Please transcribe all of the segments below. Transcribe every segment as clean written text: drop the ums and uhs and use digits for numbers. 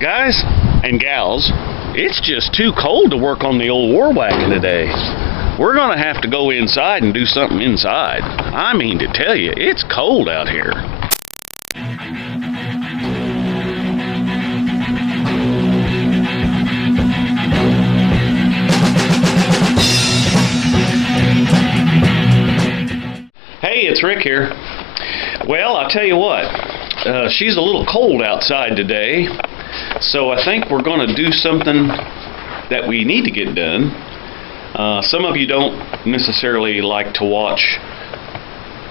Guys and gals, it's just too cold to work on the old war wagon today. We're gonna have to go inside and do something inside. I mean to tell you, it's cold out here. Hey, it's Rick here. Well, I'll tell you what, she's a little cold outside today, so I think we're going to do something that we need to get done. Some of you don't necessarily like to watch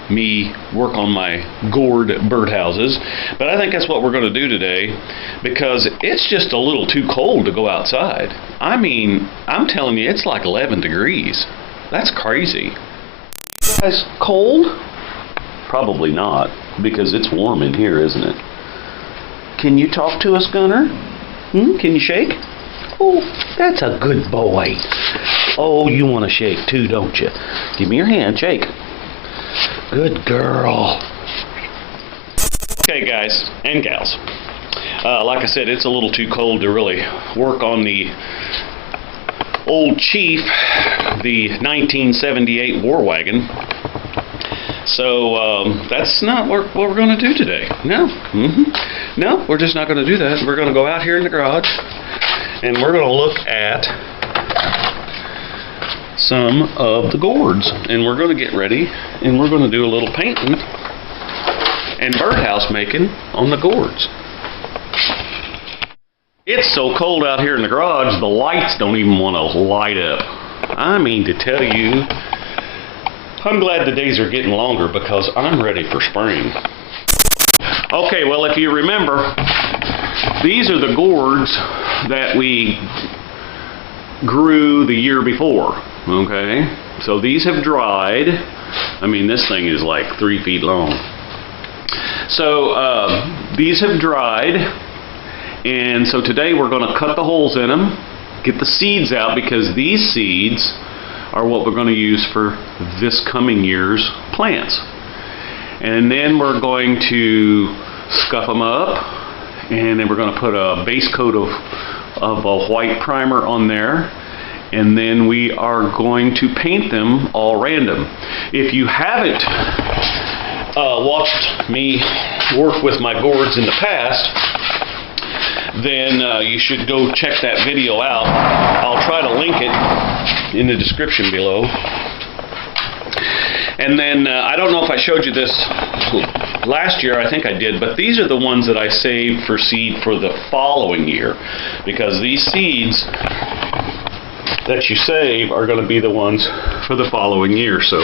me work on my gourd birdhouses, but I think that's what we're going to do today because it's just a little too cold to go outside. I mean, I'm telling you, it's like 11 degrees. That's crazy. You guys cold? Probably not, because it's warm in here, isn't it? Can you talk to us, Gunner? Can you shake? Oh, that's a good boy. Oh, you want to shake too, don't you? Give me your hand, shake. Good girl. Okay, guys and gals. Like I said, it's a little too cold to really work on the old Chief, the 1978 war wagon. So that's not what we're going to do today. No. No, we're just not going to do that. We're going to go out here in the garage and we're going to look at some of the gourds. And we're going to get ready and we're going to do a little painting and birdhouse making on the gourds. It's so cold out here in the garage, the lights don't even want to light up. I mean to tell you, I'm glad the days are getting longer because I'm ready for spring. Okay, well, if you remember, these are the gourds that we grew the year before, okay? So these have dried. I mean, this thing is like 3 feet long. So these have dried, and so today we're going to cut the holes in them, get the seeds out, because these seeds are what we're going to use for this coming year's plants. And then we're going to scuff them up, and then we're going to put a base coat of a white primer on there, and then we are going to paint them all random. If you haven't watched me work with my gourds in the past, then you should go check that video out. I'll try to link it in the description below. And then I don't know if I showed you this last year. I think I did, but these are the ones that I saved for seed for the following year, because these seeds that you save are going to be the ones for the following year. So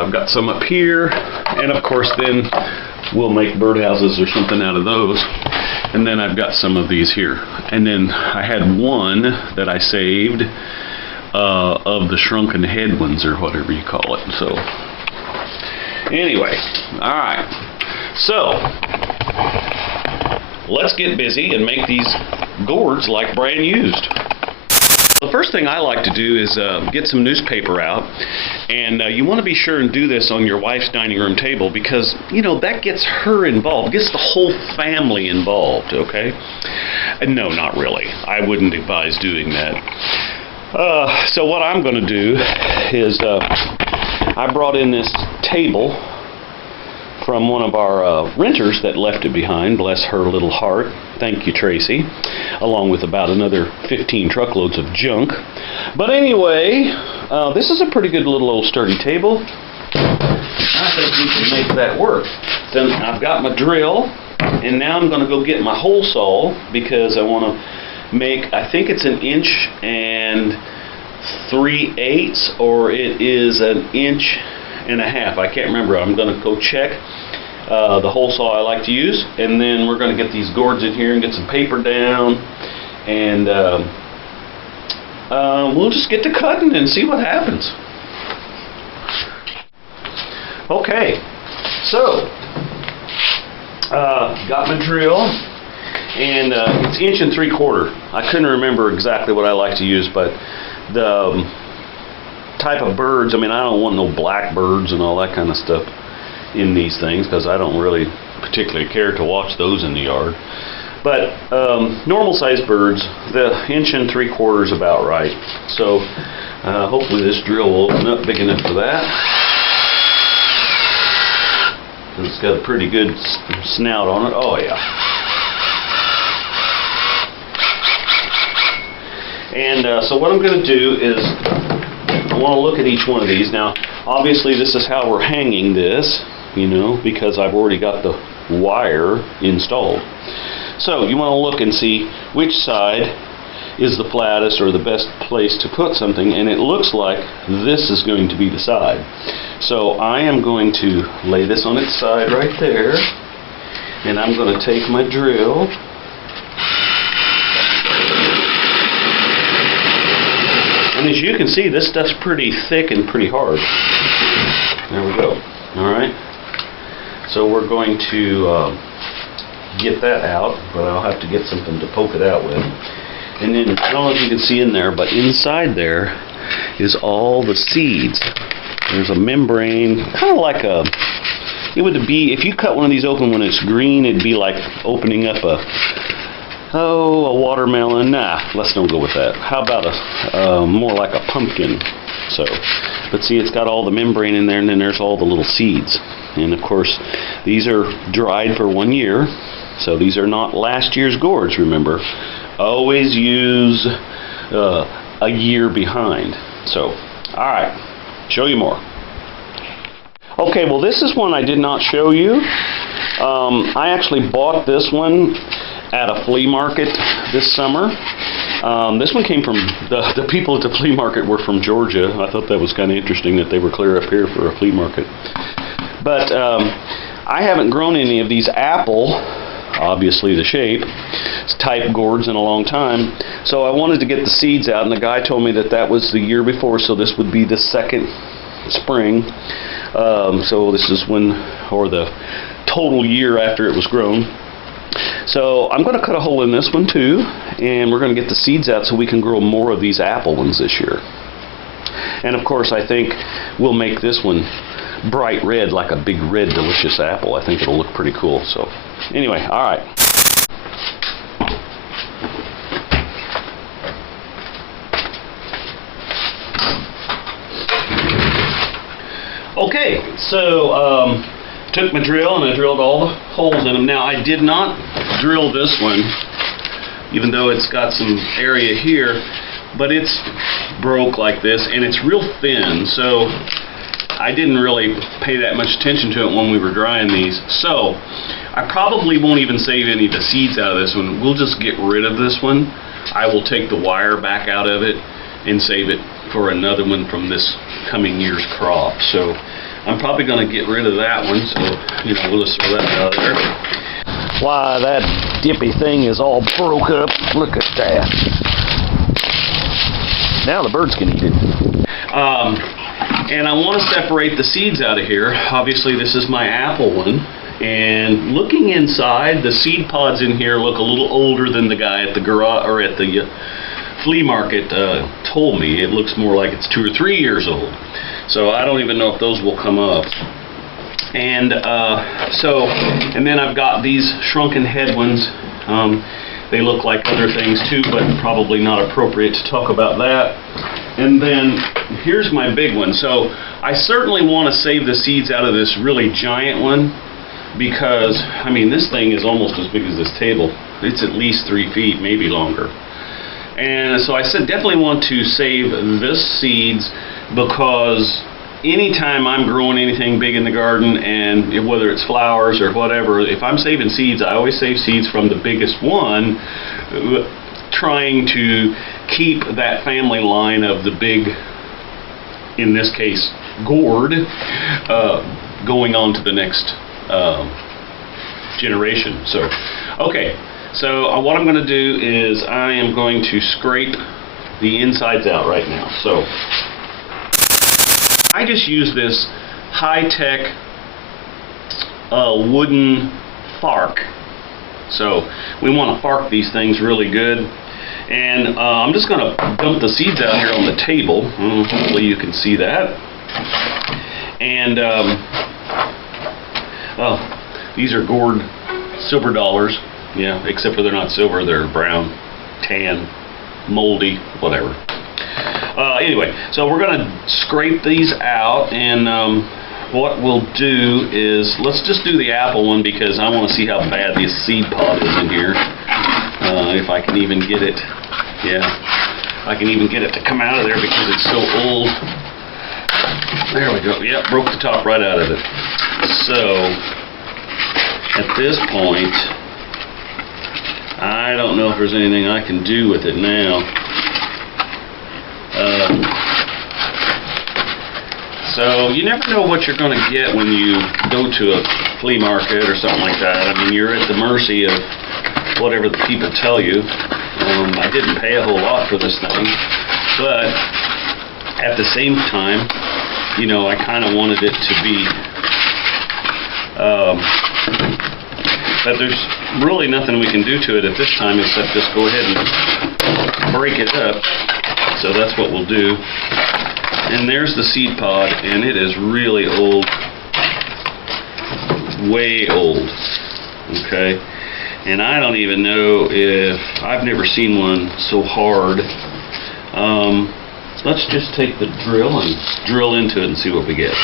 I've got some up here, and of course then we'll make birdhouses or something out of those. And then I've got some of these here. And then I had one that I saved of the shrunken head ones, or whatever you call it. So anyway, all right. So let's get busy and make these gourds like brand used. The first thing I like to do is get some newspaper out, and you want to be sure and do this on your wife's dining room table, because you know that gets her involved, gets the whole family involved. Okay? No, not really. I wouldn't advise doing that. So what I'm going to do is I brought in this table from one of our renters that left it behind, bless her little heart. Thank you, Tracy. Along with about another 15 truckloads of junk. But anyway, this is a pretty good little old sturdy table. I think we can make that work. Then I've got my drill, and now I'm going to go get my hole saw, because I want to make, I think it's 1 3/8, or it is 1.5 inches. I can't remember. I'm going to go check the hole saw I like to use, and then we're going to get these gourds in here and get some paper down, and we'll just get to cutting and see what happens. Okay, so got my drill, and it's 1 3/4 inches. I couldn't remember exactly what I like to use, but the type of birds, I mean, I don't want no blackbirds and all that kind of stuff in these things, because I don't really particularly care to watch those in the yard. But normal sized birds, the 1 3/4 is about right. So hopefully this drill will open up big enough for that. It's got a pretty good snout on it. Oh yeah. And so what I'm going to do is I want to look at each one of these. Now obviously this is how we're hanging this, you know, because I've already got the wire installed. So you want to look and see which side is the flattest or the best place to put something, and it looks like this is going to be the side. So I am going to lay this on its side right there, and I'm going to take my drill and as you can see, this stuff's pretty thick and pretty hard. There we go. Alright, so we're going to get that out, but I'll have to get something to poke it out with. And then, I don't know if you can see in there, but inside there is all the seeds. There's a membrane, kind of like a, it would be, if you cut one of these open when it's green, it'd be like opening up a watermelon. Nah, let's don't go with that. How about a more like a pumpkin? So, but see, it's got all the membrane in there, and then there's all the little seeds. And of course, these are dried for 1 year, so these are not last year's gourds, remember. Always use a year behind. So, alright, show you more. Okay, well this is one I did not show you. I actually bought this one at a flea market this summer. This one came from, the people at the flea market were from Georgia. I thought that was kind of interesting that they were clear up here for a flea market. But I haven't grown any of these apple, obviously the shape, type gourds in a long time. So I wanted to get the seeds out, and the guy told me that that was the year before, so this would be the second spring. So this is when, or the total year after it was grown. So I'm going to cut a hole in this one too, and we're going to get the seeds out so we can grow more of these apple ones this year. And of course I think we'll make this one bright red, like a big red delicious apple. I think it'll look pretty cool. So anyway, alright. Okay, so took my drill and I drilled all the holes in them. Now I did not drill this one, even though it's got some area here, but it's broke like this and it's real thin, so I didn't really pay that much attention to it when we were drying these. So I probably won't even save any of the seeds out of this one. We'll just get rid of this one. I will take the wire back out of it and save it for another one from this coming year's crop. So I'm probably going to get rid of that one, so you know, we'll just throw that out of there. Why, that dippy thing is all broke up. Look at that. Now the birds can eat it. And I want to separate the seeds out of here. Obviously this is my apple one, and looking inside, the seed pods in here look a little older than the guy at the garage or at the flea market told me. It looks more like it's 2 or 3 years old. So I don't even know if those will come up. And and then I've got these shrunken head ones. They look like other things too, but probably not appropriate to talk about that. And then here's my big one. So I certainly want to save the seeds out of this really giant one, because I mean this thing is almost as big as this table. It's at least 3 feet, maybe longer. And so I said definitely want to save this seeds, because anytime I'm growing anything big in the garden, and whether it's flowers or whatever, if I'm saving seeds, I always save seeds from the biggest one, trying to keep that family line of the big, in this case, gourd, going on to the next generation. So, okay. So what I'm going to do is I am going to scrape the insides out right now. So I just use this high-tech wooden fork. So we want to fork these things really good. And I'm just going to dump the seeds out here on the table. Hopefully you can see that. And these are gourd silver dollars. Yeah, except for they're not silver, they're brown, tan, moldy, whatever. Anyway, so we're going to scrape these out, and what we'll do is, let's just do the apple one because I want to see how bad this seed pod is in here. If I can even get it, yeah, I can even get it to come out of there because it's so old. There we go. Yep, broke the top right out of it. So, at this point, I don't know if there's anything I can do with it now. So you never know what you're going to get when you go to a flea market or something like that. I mean, you're at the mercy of whatever the people tell you. I didn't pay a whole lot for this thing, but at the same time, you know, I kind of wanted it to be that there's really nothing we can do to it at this time except just go ahead and break it up. So that's what we'll do. And there's the seed pod, and it is really old, way old, okay? And I don't even know if, I've never seen one so hard. Let's just take the drill and drill into it and see what we get.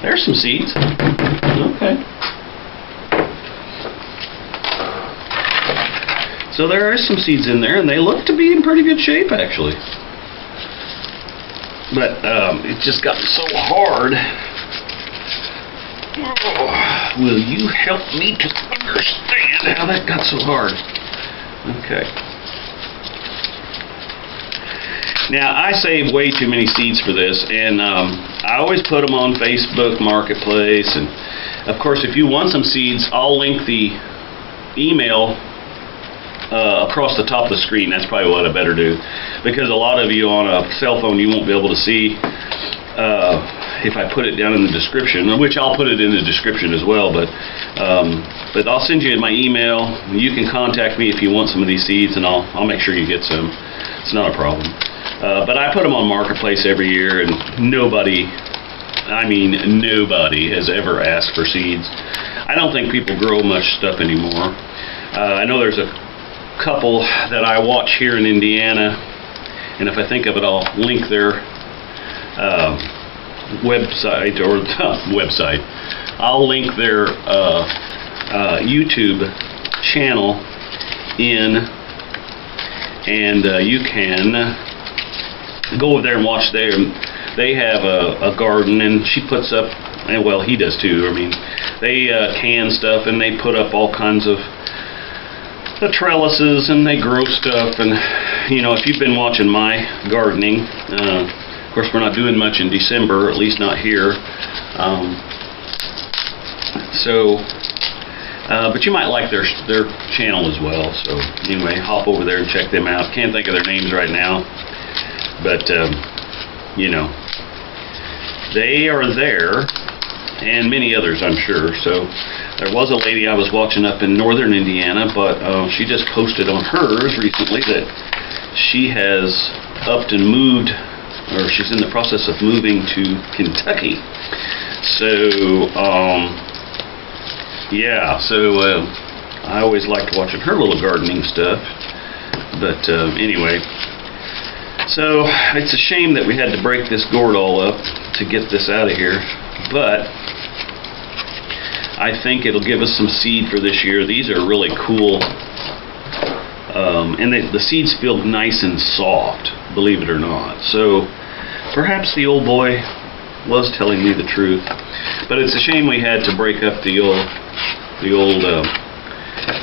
There's some seeds. Okay. So there are some seeds in there, and they look to be in pretty good shape, actually. But it just got so hard. Oh, will you help me to understand how that got so hard? Okay. Now, I save way too many seeds for this, and I always put them on Facebook Marketplace. And, of course, if you want some seeds, I'll link the email across the top of the screen. That's probably what I better do, because a lot of you on a cell phone, you won't be able to see if I put it down in the description, which I'll put it in the description as well. But I'll send you my email. You can contact me if you want some of these seeds, and I'll make sure you get some. It's not a problem. But I put them on Marketplace every year, and nobody, I mean nobody, has ever asked for seeds. I don't think people grow much stuff anymore. I know there's a couple that I watch here in Indiana, and if I think of it, I'll link their website, or website. I'll link their YouTube channel in, and you can go over there and watch there. They have a garden, and she puts up, and well, he does too. I mean, they can stuff, and they put up all kinds of the trellises, and they grow stuff. And you know, if you've been watching my gardening, of course we're not doing much in December, at least not here. But you might like their channel as well. So anyway, hop over there and check them out. Can't think of their names right now, but you know, they are there, and many others, I'm sure. So there was a lady I was watching up in northern Indiana, but she just posted on hers recently that she has upped and moved, or she's in the process of moving to Kentucky. So yeah, so I always liked watching her little gardening stuff. But anyway, so it's a shame that we had to break this gourd all up to get this out of here, but I think it'll give us some seed for this year. These are really cool, and the seeds feel nice and soft, believe it or not. So perhaps the old boy was telling me the truth, but it's a shame we had to break up the old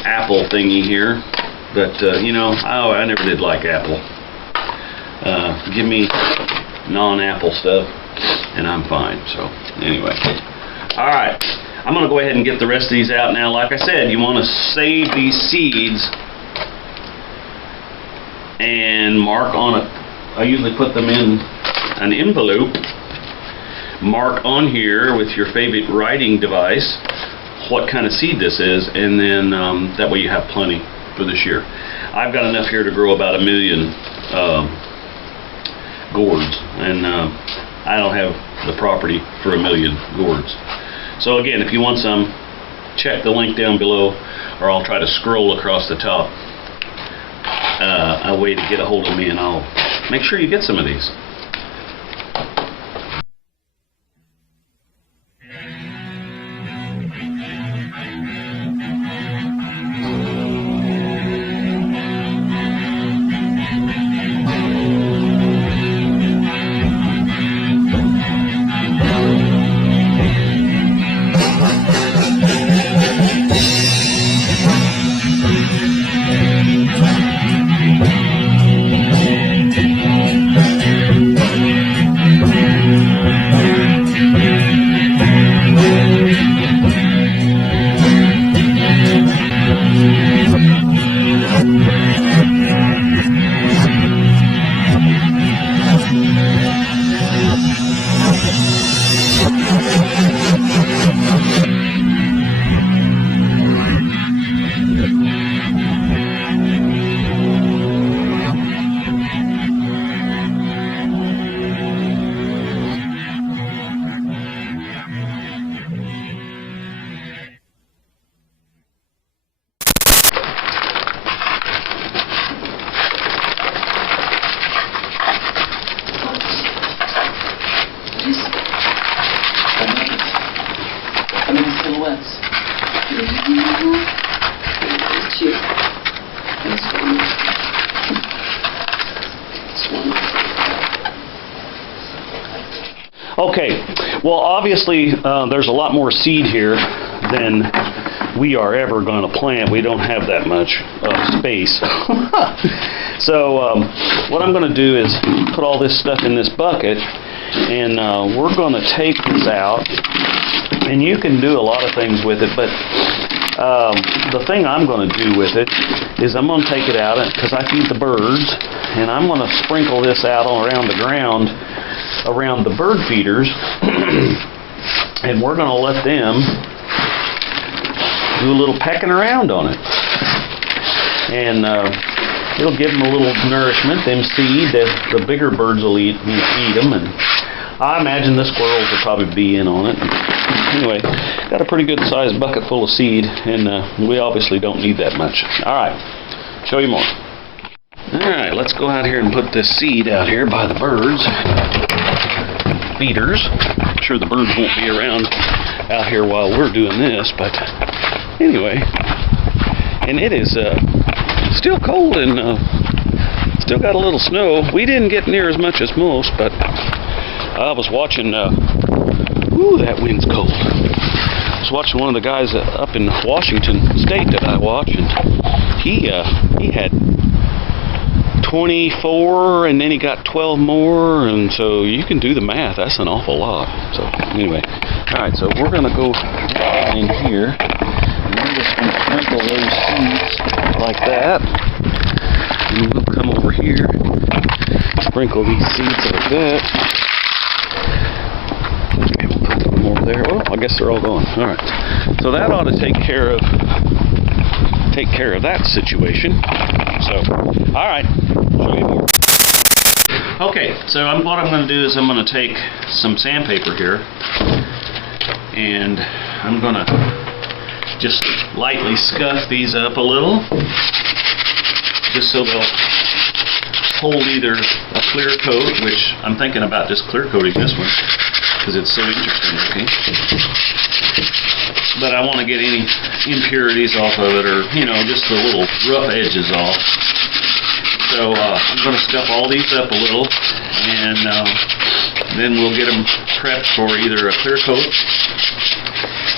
apple thingy here. But you know, I never did like apple. Give me non-apple stuff, and I'm fine. So anyway, all right. I'm going to go ahead and get the rest of these out now. Like I said, you want to save these seeds and mark on I usually put them in an envelope. Mark on here with your favorite writing device what kind of seed this is, and then that way you have plenty for this year. I've got enough here to grow about 1 million gourds, and I don't have the property for 1,000,000 gourds. So again, if you want some, check the link down below, or I'll try to scroll across the top a way to get a hold of me, and I'll make sure you get some of these. Okay, well obviously there's a lot more seed here than we are ever going to plant. We don't have that much space. So what I'm going to do is put all this stuff in this bucket, and we're going to take this out, and you can do a lot of things with it, but the thing I'm going to do with it is I'm going to take it out because I feed the birds, and I'm going to sprinkle this out all around the ground around the bird feeders, and we're going to let them do a little pecking around on it, and it'll give them a little nourishment. Them seed, the bigger birds will eat them, and I imagine the squirrels will probably be in on it. Anyway, got a pretty good sized bucket full of seed, and we obviously don't need that much. Alright, show you more. Alright, let's go out here and put this seed out here by the birds. Feeders. I'm sure the birds won't be around out here while we're doing this, but anyway. And it is still cold, and still got a little snow. We didn't get near as much as most, but I was watching, ooh, that wind's cold. I was watching one of the guys up in Washington State that I watch, and he had 24, and then he got 12 more, and so you can do the math. That's an awful lot. So anyway, alright, so we're going to go in here, and we're just going to sprinkle those seeds like that, and we'll come over here, sprinkle these seeds like that. Okay, we'll put them over there. Oh, I guess they're all gone. Alright, so that ought to take care of that situation. So, alright, show you more. Okay, so what I'm going to do is I'm going to take some sandpaper here, and I'm going to just lightly scuff these up a little, just so they'll hold either a clear coat, which I'm thinking about just clear coating this one, because it's so interesting looking. But I want to get any impurities off of it, or, you know, just the little rough edges off. So I'm going to scuff all these up a little, and then we'll get them prepped for either a clear coat,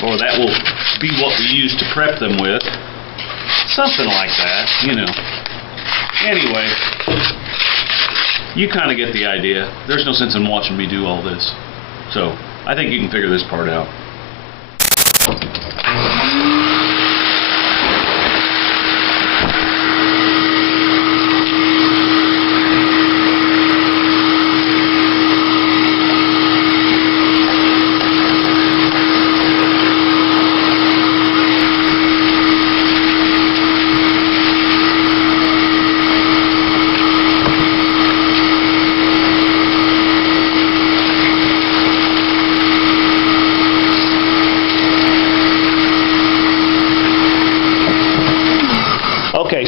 or that will be what we use to prep them with. Something like that, you know. Anyway, you kind of get the idea. There's no sense in watching me do all this. So I think you can figure this part out.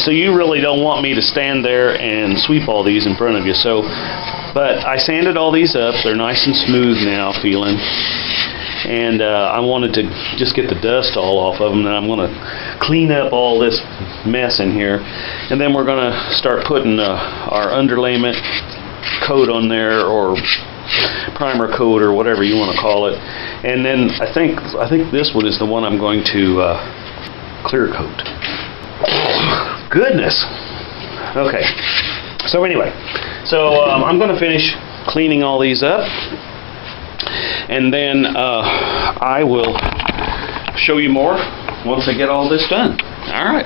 so you really don't want me to stand there and sweep all these in front of you. So, but I sanded all these up. They're nice and smooth now feeling. And I wanted to just get the dust all off of them. And I'm going to clean up all this mess in here. And then we're going to start putting our underlayment coat on there, or primer coat, or whatever you want to call it. And then I think this one is the one I'm going to clear coat. Goodness. Okay. So anyway, I'm going to finish cleaning all these up, and then I will show you more once I get all this done. All right.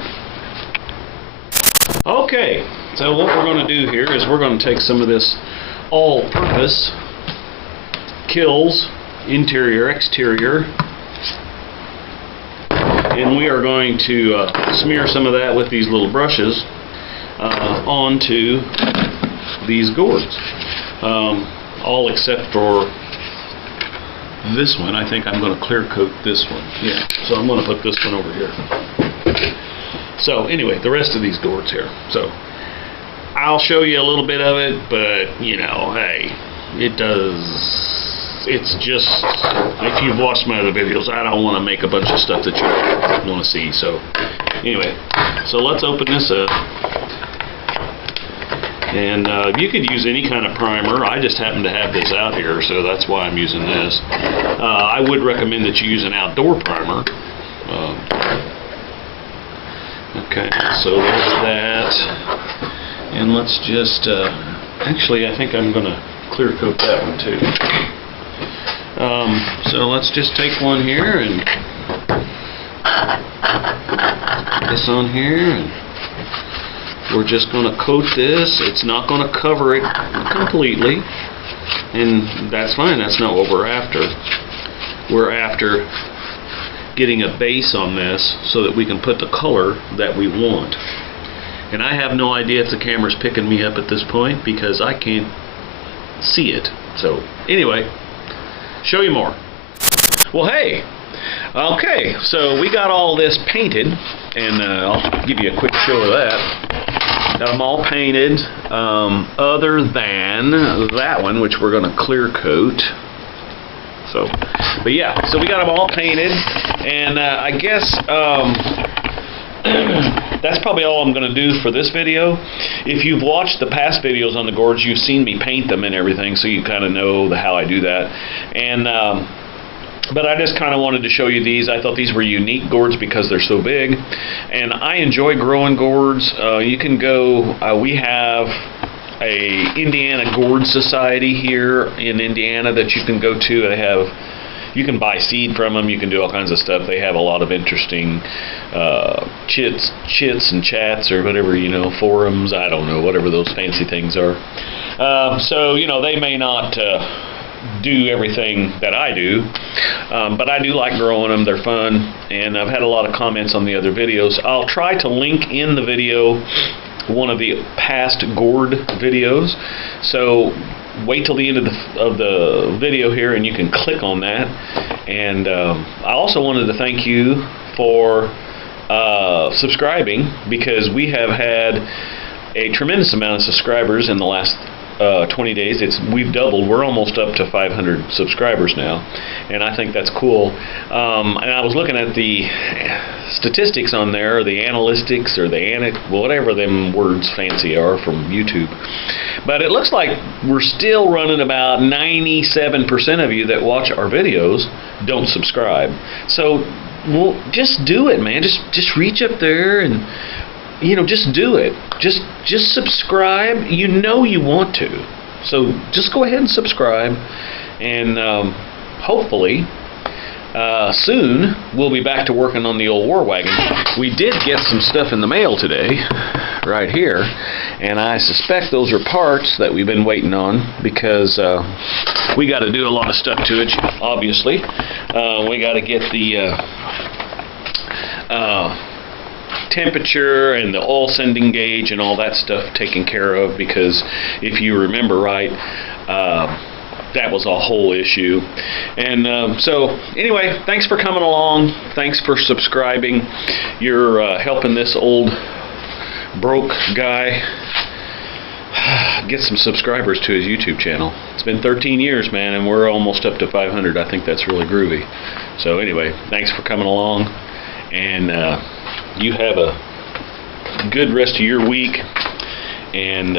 Okay. So what we're going to do here is we're going to take some of this all-purpose Kills interior, exterior, and we are going to smear some of that with these little brushes onto these gourds, all except for this one. I think I'm going to clear coat this one. Yeah, so I'm going to put this one over here. So anyway, the rest of these gourds here. So I'll show you a little bit of it, but you know, hey, it's just, if you've watched my other videos, I don't want to make a bunch of stuff that you don't want to see. So anyway, so let's open this up. And you could use any kind of primer. I just happen to have this out here, so that's why I'm using this. I would recommend that you use an outdoor primer. Okay, so there's that. And let's just, actually I think I'm going to clear coat that one too. So let's just take one here and this on here, and we're just going to coat this. It's not going to cover it completely, and that's fine. That's not what we're after. We're after getting a base on this so that we can put the color that we want. And I have no idea if the camera's picking me up at this point because I can't see it. So anyway, show you more. Well, hey, okay, so we got all this painted, and I'll give you a quick show of that. I'm all painted, other than that one, which we're going to clear coat. So, but yeah, so we got them all painted, and I guess that's probably all I'm going to do for this video. If you've watched the past videos on the gourds, you've seen me paint them and everything, so you kind of know how I do that. And but I just kind of wanted to show you these. I thought these were unique gourds because they're so big, and I enjoy growing gourds. You can go, we have a Indiana Gourd Society here in Indiana that you can go to. They have, you can buy seed from them, you can do all kinds of stuff. They have a lot of interesting chits and chats, or whatever, you know, forums, I don't know, whatever those fancy things are. So, you know, they may not do everything that I do, but I do like growing them. They're fun, and I've had a lot of comments on the other videos. I'll try to link in the video one of the past gourd videos, so wait till the end of the video here and you can click on that. And I also wanted to thank you for subscribing, because we have had a tremendous amount of subscribers in the last 20 days. We've doubled. We're almost up to 500 subscribers now, and I think that's cool. And I was looking at the statistics on there, or the analytics, or whatever them words fancy are from YouTube. But it looks like we're still running about 97% of you that watch our videos don't subscribe. So, well, just do it, man. Just reach up there and, you know, just do it. Just subscribe. You know you want to. So just go ahead and subscribe, and hopefully soon we'll be back to working on the old war wagon. We did get some stuff in the mail today, right here, and I suspect those are parts that we've been waiting on, because we got to do a lot of stuff to it, obviously. We got to get the temperature and the oil sending gauge and all that stuff taken care of, because if you remember right, that was a whole issue. And so anyway, thanks for coming along, thanks for subscribing. You're helping this old broke guy get some subscribers to his YouTube channel. It's been 13 years, man, and we're almost up to 500. I think that's really groovy. So anyway, thanks for coming along, and you have a good rest of your week. And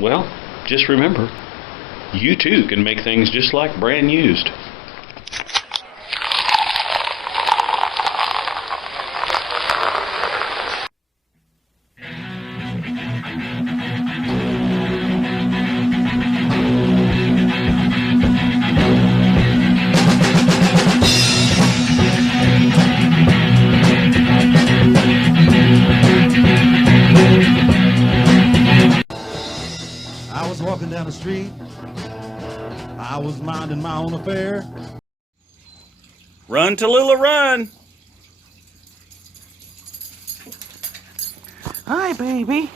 well, just remember, you too can make things just like brand used. I was walking down the street, I was minding my own affair. Run, Tallulah, run! Hi, baby.